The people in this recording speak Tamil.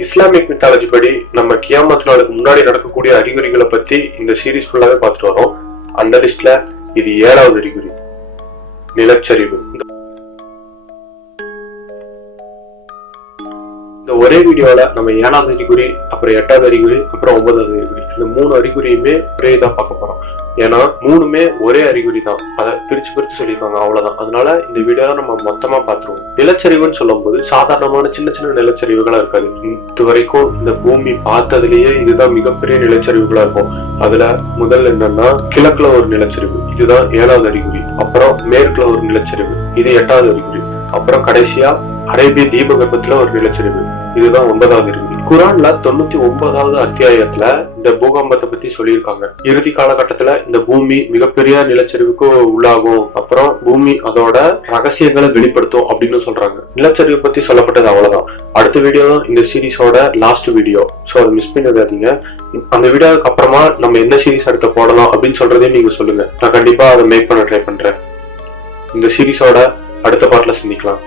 இஸ்லாமிக் மித்தாலஜி படி நம்ம கியாமத் நாளுக்கு முன்னாடி நடக்கக்கூடிய அறிகுறிகளை பத்தி இந்த சீரீஸ் ஃபுல்லாவே பார்த்துட்டு வரோம். அந்த லிஸ்ட்ல இது 7வது அறிகுறி, நிலச்சரிவு. இந்த ஒரே வீடியோல நம்ம 7வது அறிகுறி, அப்புறம் 8வது அறிகுறி, அப்புறம் 9வது அறிகுறி, இந்த 3 அறிகுறியுமே ஒரே தான் பார்க்க போறோம். ஏன்னா 3மே ஒரே அறிகுறி தான், அதை பிரிச்சு சொல்லியிருக்காங்க, அவ்வளவுதான். அதனால இந்த வீடியோல நம்ம மொத்தமா பார்த்துருவோம். நிலச்சரிவுன்னு சொல்லும் போது சாதாரணமான சின்ன சின்ன நிலச்சரிவுகளா இருக்காது. இது வரைக்கும் இந்த பூமி பார்த்ததுலயே இதுதான் மிகப்பெரிய நிலச்சரிவுகளா இருக்கும். அதுல முதல் என்னன்னா கிழக்குல ஒரு நிலச்சரிவு, இதுதான் 7வது அறிகுறி. அப்புறம் மேற்குல ஒரு நிலச்சரிவு, இது 8வது அறிகுறி. அப்புறம் கடைசியா அரேபிய தீபகற்பத்துல ஒரு நிலச்சரிவு, இதுதான் 9வது அறிகுறி. குரான்ல 99வது அத்தியாயத்துல இந்த பூகம்பத்தை பத்தி சொல்லியிருக்காங்க. இறுதி காலகட்டத்துல இந்த பூமி மிகப்பெரிய நிலச்சரிவுக்கு உள்ளாகும், அப்புறம் பூமி அதோட ரகசியங்களை வெளிப்படுத்தும் அப்படின்னு சொல்றாங்க. நிலச்சரிவு பத்தி சொல்லப்பட்டது அவ்வளவுதான். அடுத்த வீடியோ இந்த சீரீஸோட லாஸ்ட் வீடியோ, சோ அதை மிஸ் பண்ணிடாதீங்க. அந்த வீடியோக்கு அப்புறமா நம்ம என்ன சீரீஸ் அடுத்து போடலாம் அப்படின்னு சொல்றதையும் நீங்க சொல்லுங்க. நான் கண்டிப்பா அதை மேக் பண்ண ட்ரை பண்றேன். இந்த சீரீஸோட அடுத்த பார்ட்ல சந்திக்கலாம்.